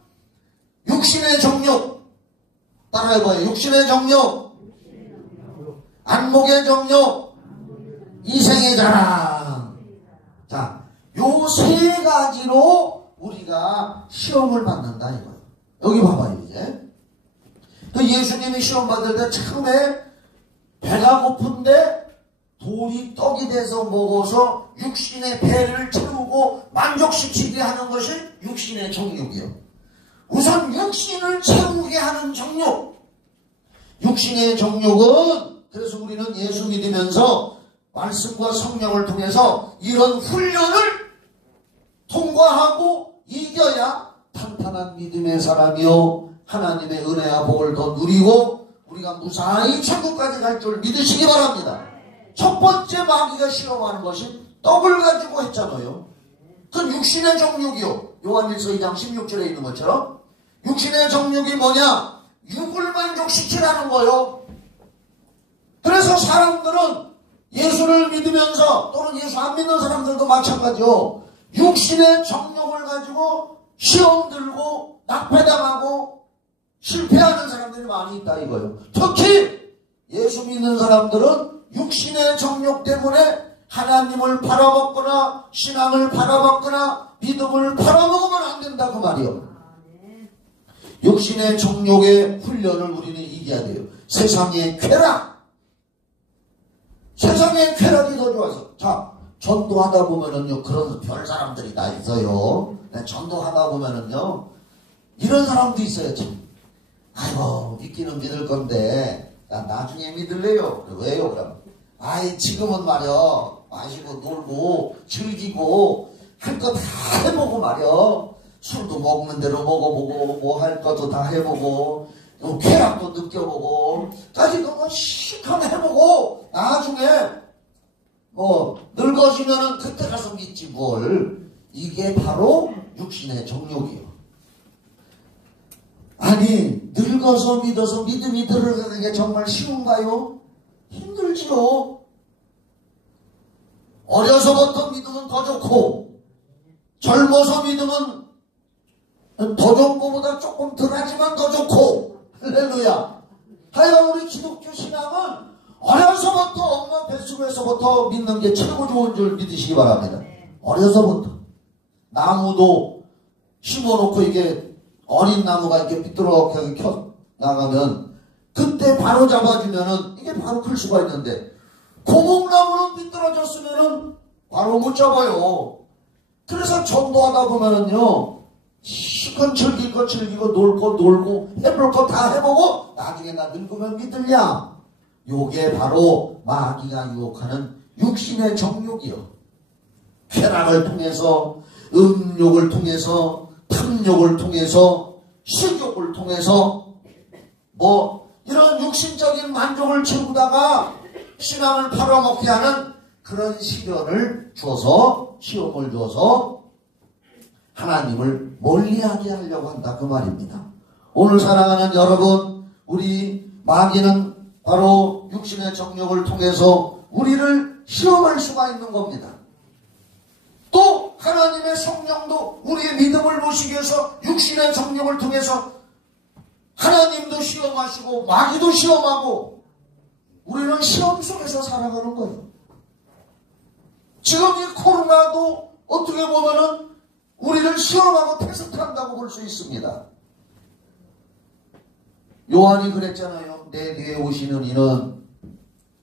육신의 정욕, 따라해봐요. 육신의 정욕, 안목의 정욕, 이생의 자랑. 자, 요 세 가지로 우리가 시험을 받는다 이거예요. 여기 봐봐요. 이제 그 예수님이 시험 받을 때 처음에 배가 고픈데 돌이 떡이 돼서 먹어서 육신의 배를 채우고 만족시키게 하는 것이 육신의 정욕이요. 우선 육신을 채우게 하는 정욕. 육신의 정욕은, 그래서 우리는 예수 믿으면서 말씀과 성령을 통해서 이런 훈련을 통과하고 이겨야 탄탄한 믿음의 사람이요 하나님의 은혜와 복을 더 누리고 우리가 무사히 천국까지 갈 줄 믿으시기 바랍니다. 첫 번째 마귀가 시험하는 것이 떡을 가지고 했잖아요. 그건 육신의 정욕이요. 요한일서 2장 16절에 있는 것처럼 육신의 정욕이 뭐냐? 육을 만족시키라는 거요. 그래서 사람들은 예수를 믿으면서, 또는 예수 안 믿는 사람들도 마찬가지요, 육신의 정욕을 가지고 시험 들고 낭패당하고 실패하는 사람들이 많이 있다 이거예요. 특히 예수 믿는 사람들은 육신의 정욕 때문에 하나님을 팔아먹거나 신앙을 팔아먹거나 믿음을 팔아먹으면 안 된다 그 말이요. 육신의 정욕의 훈련을 우리는 이겨야 돼요. 세상의 쾌락, 세상의 쾌락이 더 좋아서. 자, 전도하다 보면은요, 그런 별 사람들이 다 있어요. 전도하다 보면은요, 이런 사람도 있어요. 참, 아이고 믿기는 믿을 건데 나 나중에 믿을래요. 왜요 그럼? 아이 지금은 말이야 마시고 놀고 즐기고 할 거 다 해보고 말이야, 술도 먹는 대로 먹어보고 뭐 할 것도 다 해보고 쾌락도 느껴보고 까지 그거 실컷 해보고 나중에 뭐 늙어지면은 그때 가서 믿지 뭘. 이게 바로 육신의 정욕이요. 아니 늙어서 믿어서 믿음이 들어가는 게 정말 쉬운가요? 힘들지요. 어려서부터 믿으면 더 좋고 젊어서 믿으면 더 좋은 것보다 조금 덜하지만 더 좋고, 할렐루야. 하여간 우리 기독교 신앙은 어려서부터 엄마 뱃속에서부터 믿는 게 최고 좋은 줄 믿으시기 바랍니다. 어려서부터. 나무도 심어놓고 이게 어린 나무가 이렇게 삐뚤어게 켜 나가면 그때 바로 잡아주면은 이게 바로 클 수가 있는데, 고목나무는 삐뚤어졌으면은 바로 못 잡아요. 그래서 전도하다 보면은요, 실컷 즐길 거 즐기고 놀 거 놀고 해볼 거 다 해보고 나중에 나 늙으면 믿으냐. 요게 바로 마귀가 유혹하는 육신의 정욕이요. 쾌락을 통해서, 음욕을 통해서, 탐욕을 통해서, 식욕을 통해서 뭐 이런 육신적인 만족을 채우다가 신앙을 팔아먹게 하는 그런 시련을 주어서, 시험을 주어서 하나님을 멀리하게 하려고 한다 그 말입니다. 오늘 사랑하는 여러분, 우리 마귀는 바로 육신의 정욕을 통해서 우리를 시험할 수가 있는 겁니다. 또 하나님의 성령도 우리의 믿음을 보시기 위해서 육신의 정욕을 통해서 하나님도 시험하시고 마귀도 시험하고 우리는 시험 속에서 살아가는 거예요. 지금 이 코로나도 어떻게 보면은 우리를 시험하고 테스트한다고 볼 수 있습니다. 요한이 그랬잖아요. 내 뒤에 오시는 이는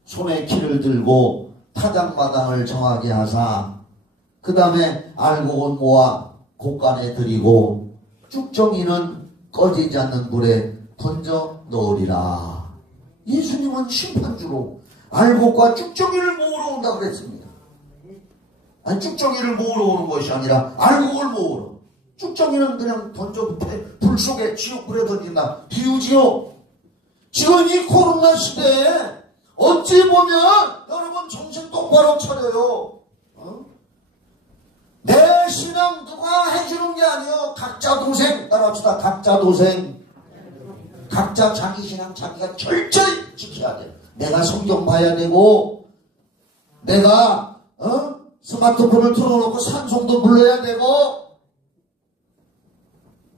손에 키를 들고 타작마당을 정하게 하사 그 다음에 알곡은 모아 곳간에 들이고 쭉정이는 꺼지지 않는 물에 던져 넣으리라. 예수님은 심판주로 알곡과 쭉정이를 모으러 온다 그랬습니다. 아니 쭉정이를 모으러 오는 것이 아니라 알곡을 모으러. 쭉정이는 그냥 던져 불 속에 지옥불에 던진다. 비유지요. 지금 이 코로나 시대에 어찌 보면 여러분 정신 똑바로 차려요. 내 신앙 누가 해주는 게 아니에요. 각자 도생 따라합시다. 각자 도생. 각자 자기 신앙 자기가 철저히 지켜야 돼요. 내가 성경 봐야 되고 내가 스마트폰을 틀어놓고 찬송도 불러야 되고,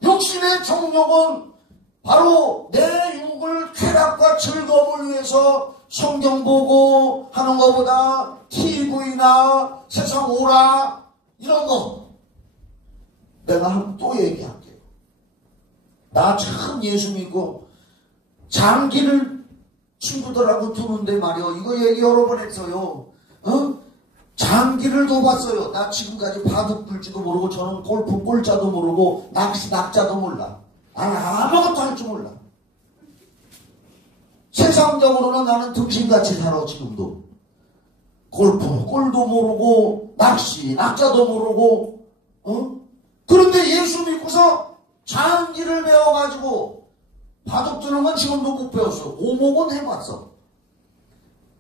육신의 정욕은 바로 내 육을 쾌락과 즐거움을 위해서 성경 보고 하는 것보다 TV나 세상 오락 이런 거. 내가 또 얘기할게요. 나 참 예수 믿고 장기를 친구들하고 두는데 말이요, 이거 얘기 여러 번 했어요. 장기를 둬봤어요. 나 지금까지 바둑 둘지도 모르고, 저는 골프 골자도 모르고, 낚시 낙자도 몰라. 아무것도 할 줄 몰라. 세상적으로는 나는 등신같이 살아 지금도. 골프 골도 모르고 낚시 낙자도 모르고. 그런데 예수 믿고서 장기를 배워가지고 바둑 두는 건 지금도 못 배웠어. 오목은 해봤어.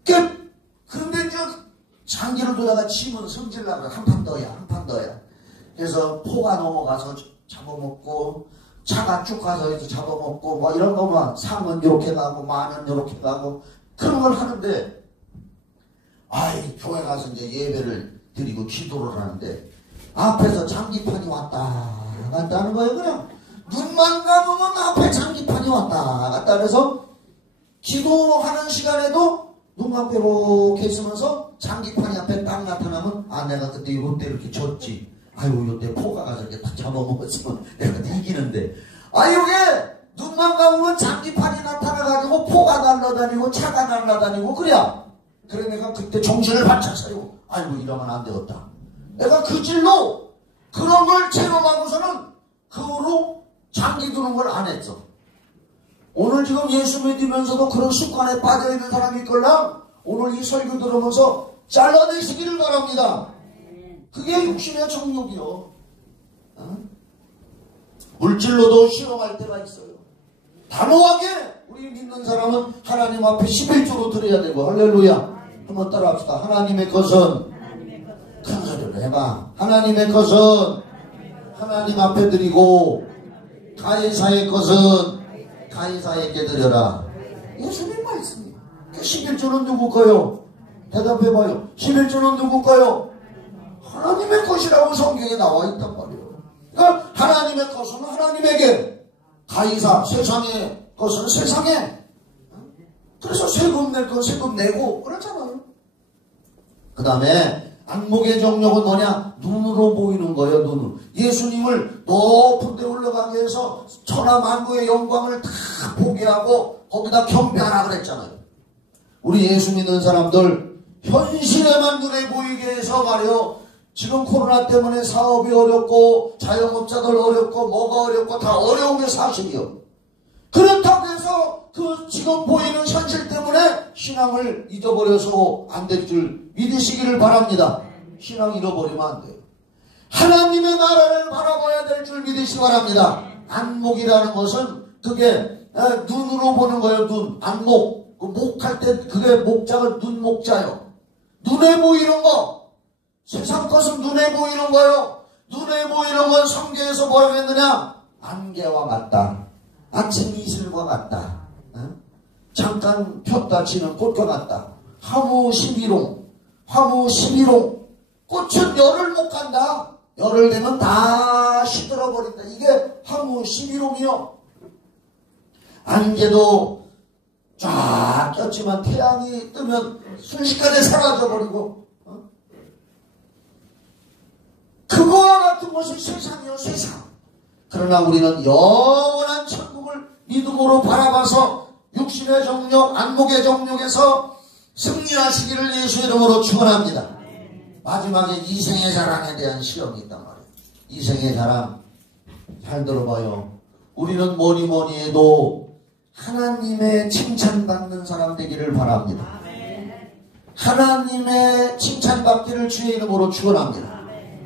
그런데 이제 장기를 두다가 치면 성질나면 한 판 더야, 한 판 더야. 그래서 포가 넘어가서 잡아먹고, 차가 쭉 가서 잡아먹고, 뭐 이런 거만 상은 이렇게 가고, 만은 이렇게 가고, 그런 걸 하는데, 아이, 교회 가서 이제 예배를 드리고 기도를 하는데, 앞에서 장기판이 왔다 갔다 하는 거예요. 그냥 눈만 감으면 앞에 장기판이 왔다 갔다. 그래서 기도하는 시간에도 눈만 빼곡해 있으면서 장기판이 앞에 딱 나타나면 아 내가 그때 이때 이렇게 졌지. 아유 이때 포가 가서 이렇게 딱 잡아먹었으면 내가 이기는데. 아 이게 눈만 감으면 장기판이 나타나가지고 포가 날라다니고 차가 날라다니고 그래야. 그래 내가 그때 정신을 바짝 차리고 아이고 이러면 안 되었다. 내가 그 질로 그런 걸 체험하고서는 그 후로 장기 두는 걸 안 했어. 오늘 지금 예수 믿으면서도 그런 습관에 빠져있는 사람이 있걸랑 오늘 이 설교 들으면서 잘라내시기를 바랍니다. 그게 육신의 정욕이요. 어? 물질로도 실험할 때가 있어요. 단호하게 우리 믿는 사람은 하나님 앞에 11조로 드려야 되고 할렐루야. 한번 따라합시다. 하나님의 것은 큰 소리로 해봐. 하나님의 것은 하나님 앞에 드리고 가이사의 것은 가이사에게 드려라. 예수님 말씀이에요. 11조는 누굴까요? 대답해봐요. 11조는 누굴까요? 하나님의 것이라고 성경에 나와 있단 말이에요. 그러니까 하나님의 것은 하나님에게, 가이사 세상의 것은 세상에. 그래서 세금 낼 건 세금 내고 그렇잖아요. 그 다음에 안목의 정욕은 뭐냐? 눈으로 보이는 거예요. 눈으로. 예수님을 높은 데 올라가게 해서 천하만국의 영광을 다 보게 하고 거기다 경배하라 그랬잖아요. 우리 예수 믿는 사람들 현실에만 눈에 보이게 해서 말이요. 지금 코로나 때문에 사업이 어렵고 자영업자들 어렵고 뭐가 어렵고 다 어려운 게 사실이요. 그렇다고 해서 그 지금 보이는 현실 때문에 신앙을 잊어버려서 안 될 줄 믿으시기를 바랍니다. 신앙 잃어버리면 안 돼요. 하나님의 나라를 바라봐야 될 줄 믿으시기 바랍니다. 안목이라는 것은 그게 눈으로 보는 거예요. 눈, 안목. 그 목할 때 그게 목자가 눈목자요. 눈에 보이는 거. 세상 것은 눈에 보이는 거요. 눈에 보이는 건 성경에서 뭐라고 했느냐? 안개와 같다. 아침 이슬과 같다. 잠깐 폈다 지는 꽃과 같다. 화무 11홍. 화무 11홍. 꽃은 열을 못 간다. 열을 되면 다 시들어버린다. 이게 화무 11홍이요. 안개도 쫙 꼈지만 태양이 뜨면 순식간에 사라져버리고. 그거와 같은 것이 세상이요, 세상. 그러나 우리는 영원한 천국을 믿음으로 바라봐서 육신의 정욕, 안목의 정욕에서 승리하시기를 예수 이름으로 축원합니다. 마지막에 이생의 자랑에 대한 시험이 있단 말이에요. 이생의 자랑 잘 들어봐요. 우리는 뭐니 해도 하나님의 칭찬받는 사람 되기를 바랍니다. 하나님의 칭찬받기를 주의 이름으로 축원합니다.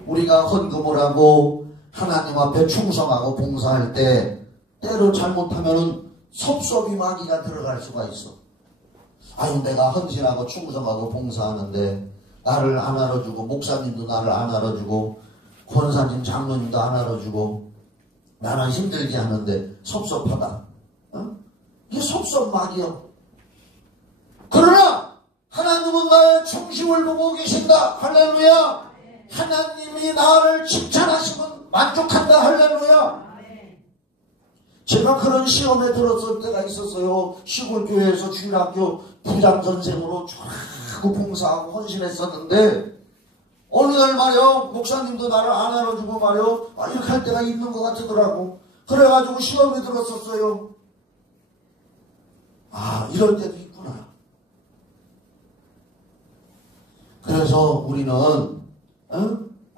우리가 헌금을 하고 하나님 앞에 충성하고 봉사할 때 때로 잘못하면은 섭섭이 마귀가 들어갈 수가 있어. 아유 내가 헌신하고 충성하고 봉사하는데 나를 안 알아주고 목사님도 나를 안 알아주고 권사님 장로님도 안 알아주고 나는 힘들게 하는데 섭섭하다. 이게 섭섭 마귀요. 그러나 하나님은 나의 중심을 보고 계신다. 할렐루야. 하나님이 나를 칭찬하시면 만족한다. 할렐루야. 제가 그런 시험에 들었을 때가 있었어요. 시골 교회에서 주일학교 부장 선생으로 쫙 봉사하고 헌신했었는데 어느 날 말이요 목사님도 나를 안 알아주고 말이요 이렇게 할 때가 있는 것 같더라고. 그래가지고 시험에 들었었어요. 아 이럴 때도 있구나. 그래서 우리는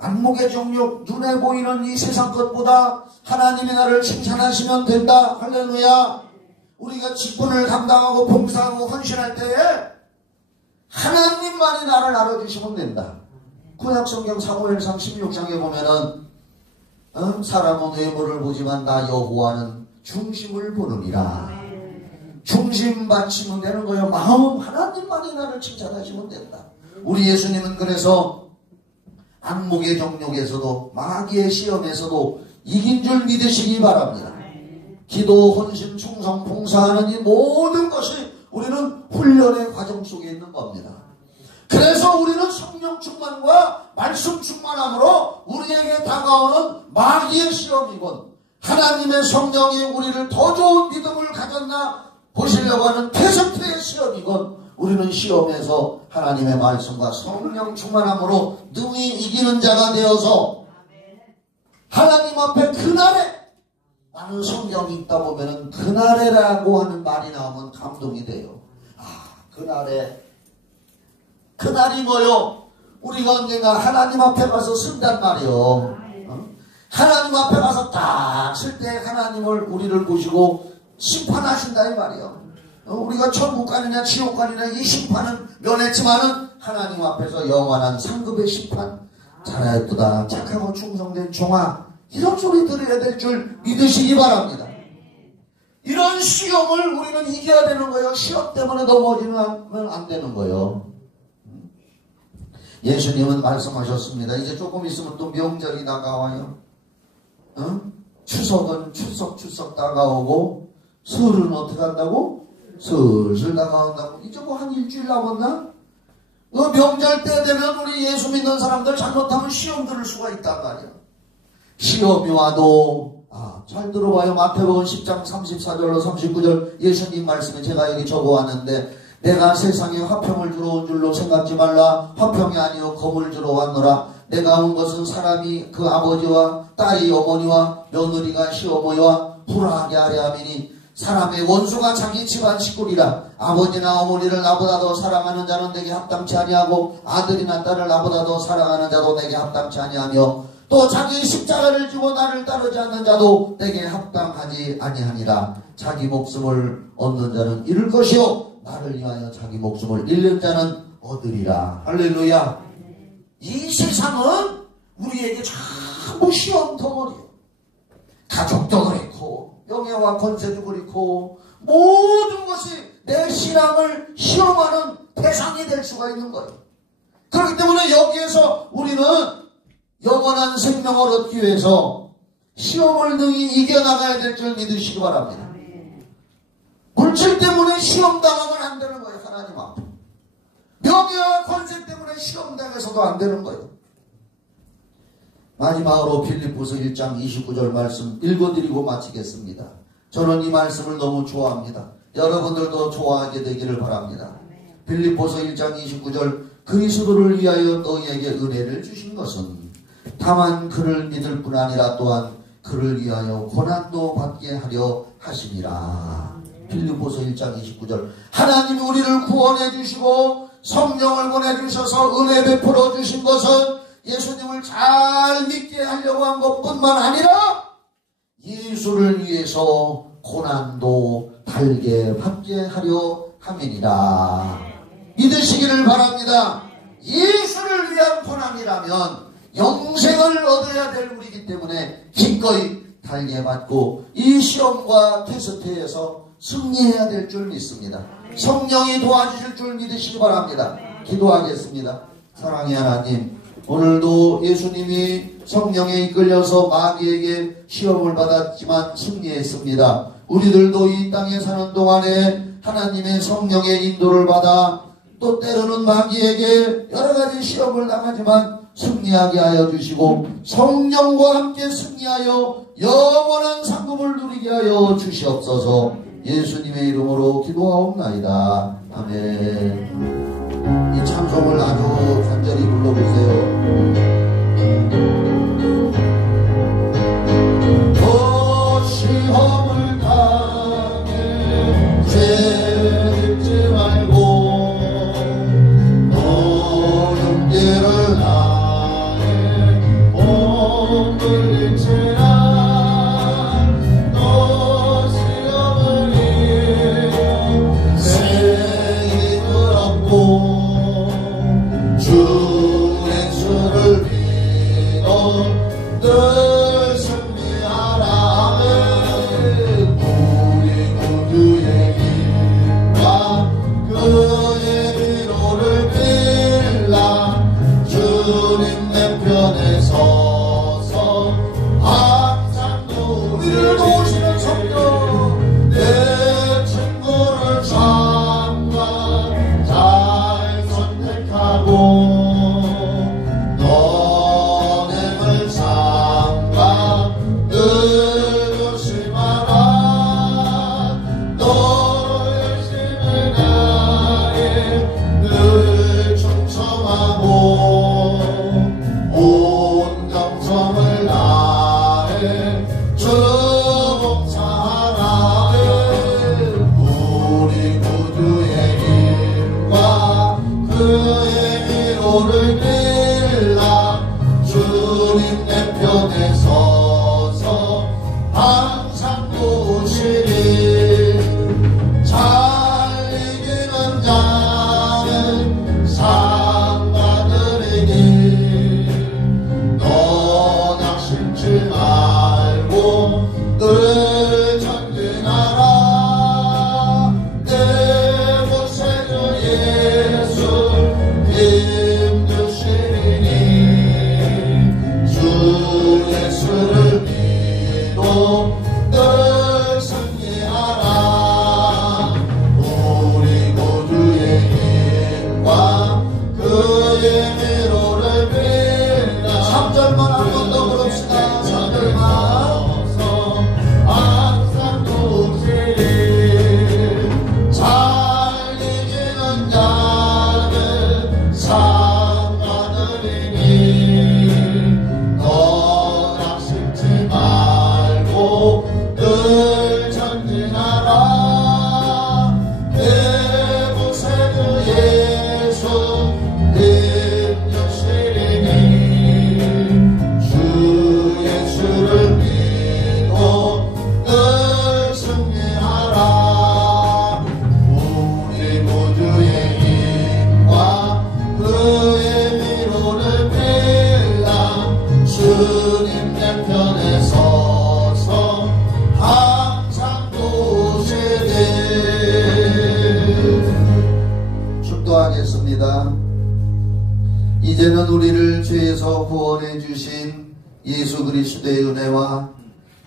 안목의 정욕, 눈에 보이는 이 세상 것보다 하나님이 나를 칭찬하시면 된다. 할렐루야. 우리가 직분을 감당하고 봉사하고 헌신할 때에 하나님만이 나를 알아주시면 된다. 구약성경 사무엘상 16장에 보면은 사람은 외모를 보지만 나 여호와는 중심을 보느니라. 중심 받치면 되는 거예요. 마음 하나님만이 나를 칭찬하시면 된다. 우리 예수님은 그래서 안목의 정욕에서도 마귀의 시험에서도 이긴 줄 믿으시기 바랍니다. 기도, 헌신, 충성, 봉사하는 이 모든 것이 우리는 훈련의 과정 속에 있는 겁니다. 그래서 우리는 성령 충만과 말씀 충만함으로 우리에게 다가오는 마귀의 시험이건 하나님의 성령이 우리를 더 좋은 믿음을 가졌나 보시려고 하는 테스트의 시험이건 우리는 시험에서 하나님의 말씀과 성령 충만함으로 능히 이기는 자가 되어서 하나님 앞에 그날에, 나는 성경이 읽다 보면은 그날에라고 하는 말이 나오면 감동이 돼요. 그날이 뭐요? 우리가 언젠가 하나님 앞에 가서 쓴단 말이요. 하나님 앞에 가서 딱 쓸 때 하나님을 우리를 보시고 심판하신다 이 말이요. 우리가 천국 가느냐 지옥 가느냐 이 심판은 면했지만은 하나님 앞에서 영원한 상급의 심판, 잘하였도다 착하고 충성된 종아, 이런 소리 들어야 될 줄 믿으시기 바랍니다. 이런 시험을 우리는 이겨야 되는 거예요. 시험 때문에 넘어지면 안 되는 거예요. 예수님은 말씀하셨습니다. 이제 조금 있으면 또 명절이 다가와요. 추석은 추석 다가오고, 설은 어떻게 한다고? 슬슬 다가온다고. 이제 뭐 한 일주일 남았나? 명절 때 되면 우리 예수 믿는 사람들 잘못하면 시험 들을 수가 있단 말이야. 시험이 와도, 잘 들어봐요. 마태복음 10장 34절로 39절 예수님 말씀에 제가 여기 적어왔는데, 내가 세상에 화평을 주러 온 줄로 생각지 말라. 화평이 아니요 검을 주러 왔노라. 내가 온 것은 사람이 그 아버지와 딸이 어머니와 며느리가 시어머니와 불화하게 하려 함이니, 사람의 원수가 자기 집안 식구리라. 아버지나 어머니를 나보다 더 사랑하는 자는 내게 합당치 아니하고, 아들이나 딸을 나보다 더 사랑하는 자도 내게 합당치 아니하며, 또 자기 십자가를 지고 나를 따르지 않는 자도 내게 합당하지 아니하니라. 자기 목숨을 얻는 자는 잃을 것이요, 나를 위하여 자기 목숨을 잃는 자는 얻으리라. 할렐루야. 이 세상은 우리에게 전부 시험 덩어리요. 가족도 그렇고, 명예와 권세도 그렇고, 모든 것이 내 신앙을 시험하는 대상이 될 수가 있는 거예요. 그렇기 때문에 여기에서 우리는 영원한 생명을 얻기 위해서 시험을 능히 이겨나가야 될 줄 믿으시기 바랍니다. 물질 때문에 시험당하면 안 되는 거예요. 하나님 앞에. 명예와 권세 때문에 시험당해서도 안 되는 거예요. 마지막으로 빌립보서 1장 29절 말씀 읽어드리고 마치겠습니다. 저는 이 말씀을 너무 좋아합니다. 여러분들도 좋아하게 되기를 바랍니다. 빌립보서 1장 29절, 그리스도를 위하여 너희에게 은혜를 주신 것은 다만 그를 믿을 뿐 아니라 또한 그를 위하여 고난도 받게 하려 하심이라. 빌립보서 1장 29절, 하나님이 우리를 구원해 주시고 성령을 보내주셔서 은혜 베풀어 주신 것은 예수님을 잘 믿게 하려고 한 것뿐만 아니라 예수를 위해서 고난도 달게 받게 하려 함이니라. 믿으시기를 바랍니다. 예수를 위한 고난이라면 영생을 얻어야 될 우리이기 때문에 기꺼이 달게 받고 이 시험과 테스트에서 승리해야 될 줄 믿습니다. 성령이 도와주실 줄 믿으시기 바랍니다. 기도하겠습니다. 사랑의 하나님, 오늘도 예수님이 성령에 이끌려서 마귀에게 시험을 받았지만 승리했습니다. 우리들도 이 땅에 사는 동안에 하나님의 성령의 인도를 받아 또 때로는 마귀에게 여러가지 시험을 당하지만 승리하게 하여 주시고 성령과 함께 승리하여 영원한 상급을 누리게 하여 주시옵소서. 예수님의 이름으로 기도하옵나이다. 아멘. 이 찬송을 아주 간절히 불러보세요. 시험을 당해 죄짓지 말고 너 용기를 다해 몸을 잃지라. 너 시험을 이겨 생이 들었고 주의 수를 믿어 늘 승리하라. 그의 위로를 빌라. 주님 내 편에 서서 항상 우리를 도우시는 성령, 내 친구를 삼가 잘 선택하고 너네를 삼가 늘 조심하라. 너 열심히 다해 늘 전진하라. 내 곳에는 예수 힘주시리니 주 예수를 믿고 늘 승리하라. 우리 구주의 힘과 그의 미로를 빌라. 3절만 한 번 더 부릅시다. 3절만. 항상 독실히 잘 이기는 자는 상 받으리니 너나 심지 말고 늘 전진하라. 내 곳에는 예수 힘주시리니 주 예수를 믿고 늘 승리하라. 우리 구주의 힘과 그의 미로를 빌라. 주님 내 편에 서서 항상 도시되. 축도하겠습니다. 이제는 우리를 죄에서 구원해 주신 예수 그리스도의 은혜와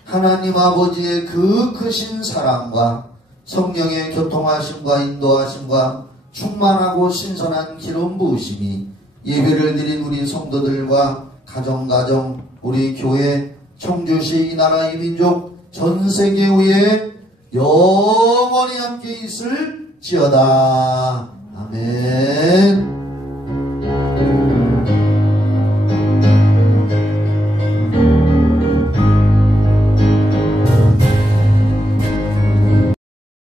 하나님 아버지의 그 크신 사랑과 성령의 교통하심과 인도하심과 충만하고 신선한 기름 부으심이 예배를 드린 우리 성도들과 가정 우리 교회 청주시 이 나라 이 민족 전 세계 위에 영원히 함께 있을지어다. 아멘.